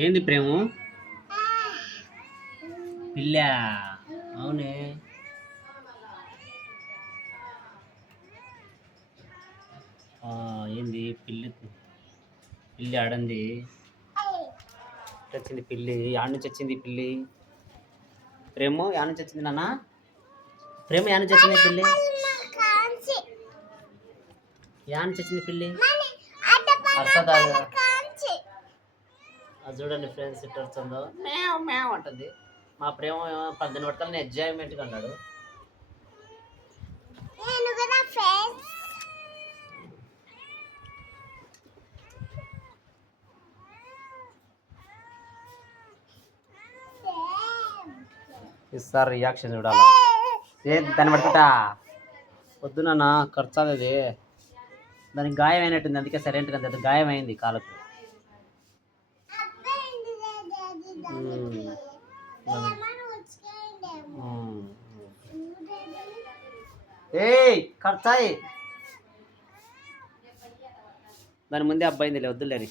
ఏంది ప్రేమ? పిల్ల. అవునే. ఏంది పిల్లి? పిల్లి ఆడంది. వచ్చింది పిల్లి. ఆడ నుంచి వచ్చింది పిల్లి? ప్రేమ యాడ నుంచి వచ్చింది నాన్న? ప్రేమ యాడ నుంచి వచ్చింది పిల్లి? యాడ నుంచి వచ్చింది పిల్లి? అర్థదా అది చూడండి ఫ్రెండ్స్ ఇట్లా వస్తుందో. మేవ్ మేవ్ అంటుంది. మా ప్రేమ పద్దెనిమిది పట్టుకల్ని ఎంజాయ్మెంట్గా అన్నాడు. ఇస్తారు రియాక్షన్ చూడాలి? ఏ. దాన్ని పట్టుకుంటా. వద్దు నాన్న ఖర్చు అది దానికి గాయం అయినట్టుంది అందుకే సరైనట్టుగా అది గాయం అయింది కాలకు. ఏయ్ ఖర్చాయి దాని ముందే అబ్బాయింది లే వద్దులేని